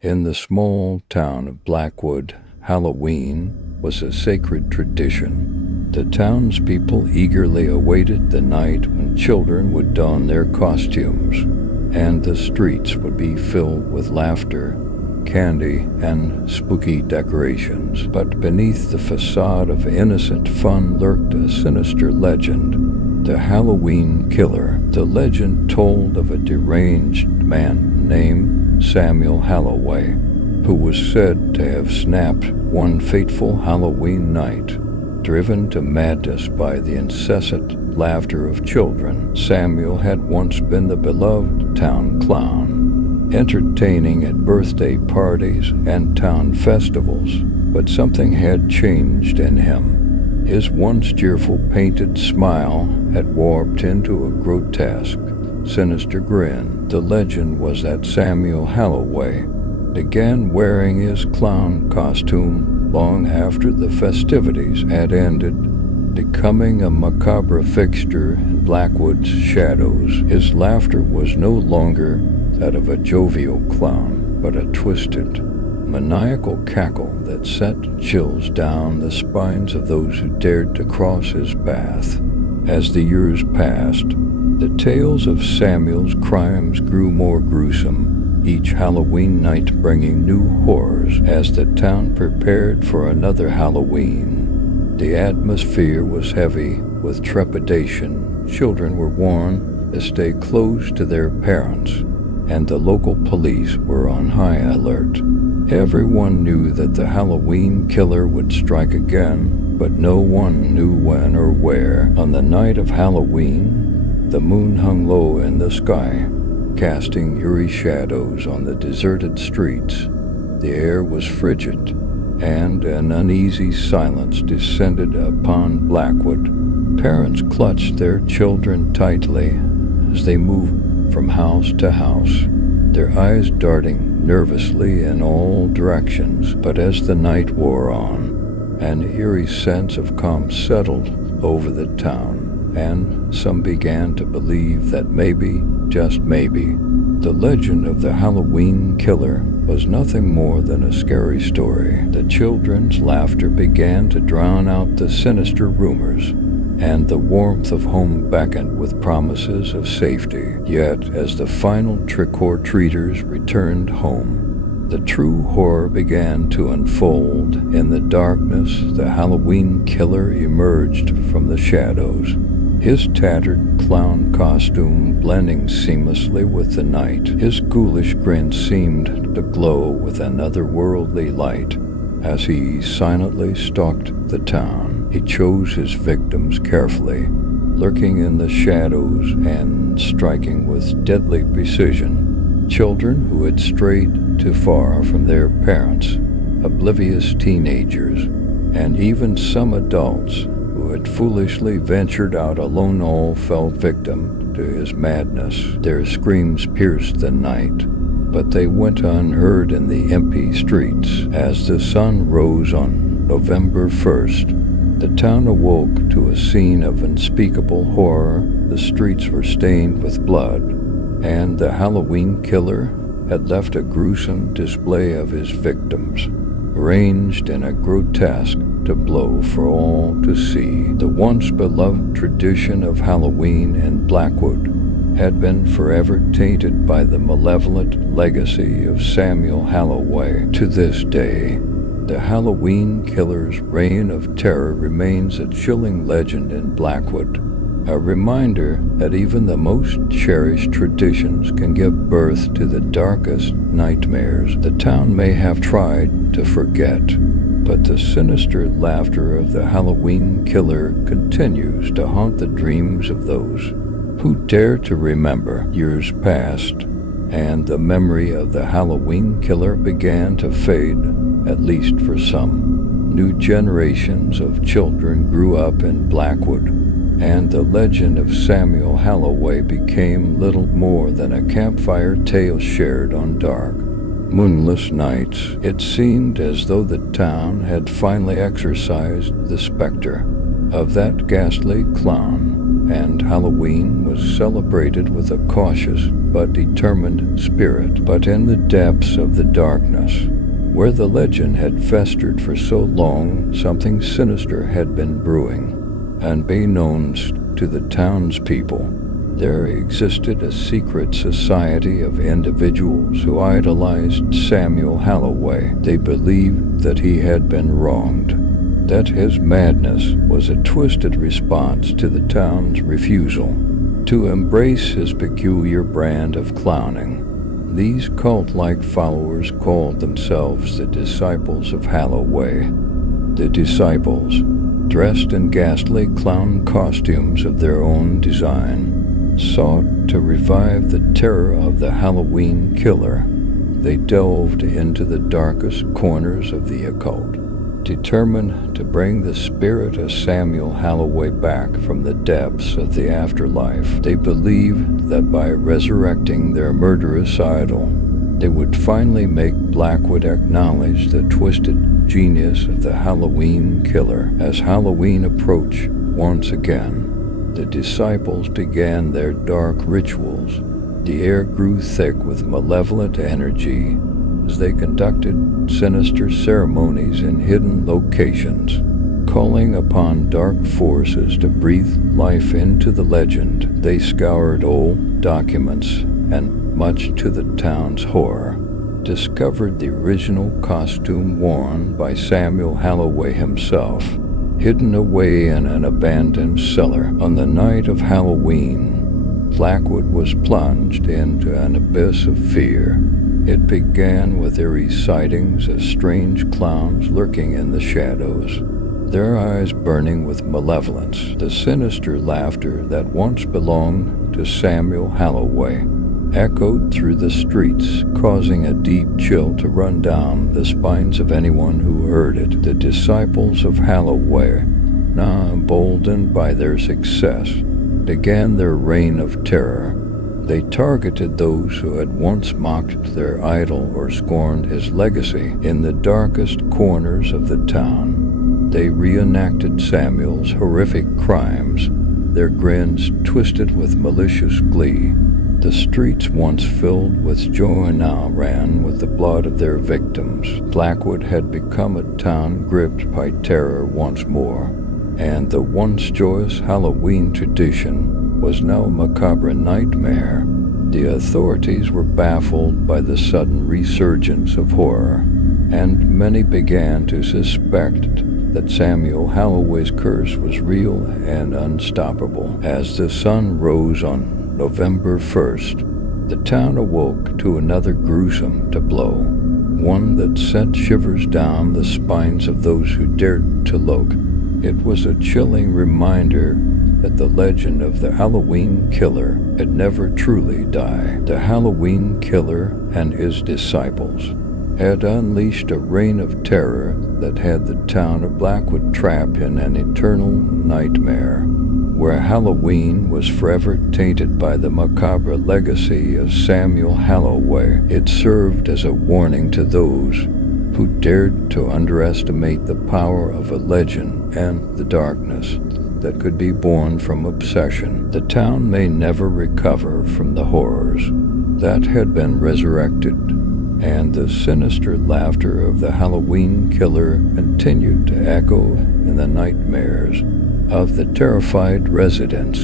In the small town of Blackwood, Halloween was a sacred tradition. The townspeople eagerly awaited the night when children would don their costumes, and the streets would be filled with laughter, candy, and spooky decorations. But beneath the facade of innocent fun lurked a sinister legend. The Halloween Killer. The legend told of a deranged man named Samuel Halloway, who was said to have snapped one fateful Halloween night. Driven to madness by the incessant laughter of children, Samuel had once been the beloved town clown, entertaining at birthday parties and town festivals. But something had changed in him. His once cheerful painted smile had warped into a grotesque, sinister grin. The legend was that Samuel Halloway began wearing his clown costume long after the festivities had ended, becoming a macabre fixture in Blackwood's shadows. His laughter was no longer that of a jovial clown, but a twisted, maniacal cackle that sent chills down the spines of those who dared to cross his path. As the years passed, the tales of Samuel's crimes grew more gruesome, each Halloween night bringing new horrors as the town prepared for another Halloween. The atmosphere was heavy with trepidation. Children were warned to stay close to their parents, and the local police were on high alert. Everyone knew that the Halloween Killer would strike again, but no one knew when or where. On the night of Halloween, the moon hung low in the sky, casting eerie shadows on the deserted streets. The air was frigid, and an uneasy silence descended upon Blackwood. Parents clutched their children tightly as they moved from house to house, their eyes darting nervously in all directions. But as the night wore on, an eerie sense of calm settled over the town, and some began to believe that maybe, just maybe, the legend of the Halloween Killer was nothing more than a scary story. The children's laughter began to drown out the sinister rumors, and the warmth of home beckoned with promises of safety. Yet, as the final trick-or-treaters returned home, the true horror began to unfold. In the darkness, the Halloween Killer emerged from the shadows, his tattered clown costume blending seamlessly with the night. His ghoulish grin seemed to glow with an otherworldly light. As he silently stalked the town, he chose his victims carefully, lurking in the shadows and striking with deadly precision. Children who had strayed too far from their parents, oblivious teenagers, and even some adults who had foolishly ventured out alone all fell victim to his madness. Their screams pierced the night, but they went unheard in the empty streets. As the sun rose on November 1st, the town awoke to a scene of unspeakable horror. The streets were stained with blood, and the Halloween Killer had left a gruesome display of his victims, arranged in a grotesque tableau for all to see. The once beloved tradition of Halloween in Blackwood had been forever tainted by the malevolent legacy of Samuel Halloway. To this day, the Halloween Killer's reign of terror remains a chilling legend in Blackwood, a reminder that even the most cherished traditions can give birth to the darkest nightmares. The town may have tried to forget, but the sinister laughter of the Halloween Killer continues to haunt the dreams of those who dare to remember. Years passed, and the memory of the Halloween Killer began to fade, at least for some. New generations of children grew up in Blackwood, and the legend of Samuel Halloway became little more than a campfire tale shared on dark, moonless nights. It seemed as though the town had finally exorcised the specter of that ghastly clown, and Halloween was celebrated with a cautious but determined spirit. But in the depths of the darkness, where the legend had festered for so long, something sinister had been brewing. Unbeknownst to the townspeople, there existed a secret society of individuals who idolized Samuel Halloway. They believed that he had been wronged, that his madness was a twisted response to the town's refusal to embrace his peculiar brand of clowning. These cult-like followers called themselves the Disciples of Halloway. The disciples, dressed in ghastly clown costumes of their own design, sought to revive the terror of the Halloween killer. They delved into the darkest corners of the occult, determined to bring the spirit of Samuel Halloway back from the depths of the afterlife. They believed that by resurrecting their murderous idol, they would finally make Blackwood acknowledge the twisted genius of the Halloween killer. As Halloween approached once again, the disciples began their dark rituals. The air grew thick with malevolent energy as they conducted sinister ceremonies in hidden locations, calling upon dark forces to breathe life into the legend. They scoured old documents and, much to the town's horror, discovered the original costume worn by Samuel Halloway himself, hidden away in an abandoned cellar. On the night of Halloween, Blackwood was plunged into an abyss of fear. It began with eerie sightings of strange clowns lurking in the shadows, their eyes burning with malevolence. The sinister laughter that once belonged to Samuel Halloway echoed through the streets, causing a deep chill to run down the spines of anyone who heard it. The disciples of Halloway, now emboldened by their success, began their reign of terror. They targeted those who had once mocked their idol or scorned his legacy. In the darkest corners of the town, they reenacted Samuel's horrific crimes, their grins twisted with malicious glee. The streets, once filled with joy, now ran with the blood of their victims. Blackwood had become a town gripped by terror once more, and the once joyous Halloween tradition was now a macabre nightmare. The authorities were baffled by the sudden resurgence of horror, and many began to suspect that Samuel Halloway's curse was real and unstoppable. As the sun rose on November 1st, the town awoke to another gruesome tableau, one that sent shivers down the spines of those who dared to look. It was a chilling reminder that the legend of the Halloween killer had never truly died. The Halloween killer and his disciples had unleashed a reign of terror that had the town of Blackwood trapped in an eternal nightmare, where Halloween was forever tainted by the macabre legacy of Samuel Halloway. It served as a warning to those who dared to underestimate the power of a legend and the darkness that could be born from obsession. The town may never recover from the horrors that had been resurrected, and the sinister laughter of the Halloween killer continued to echo in the nightmares of the terrified residents.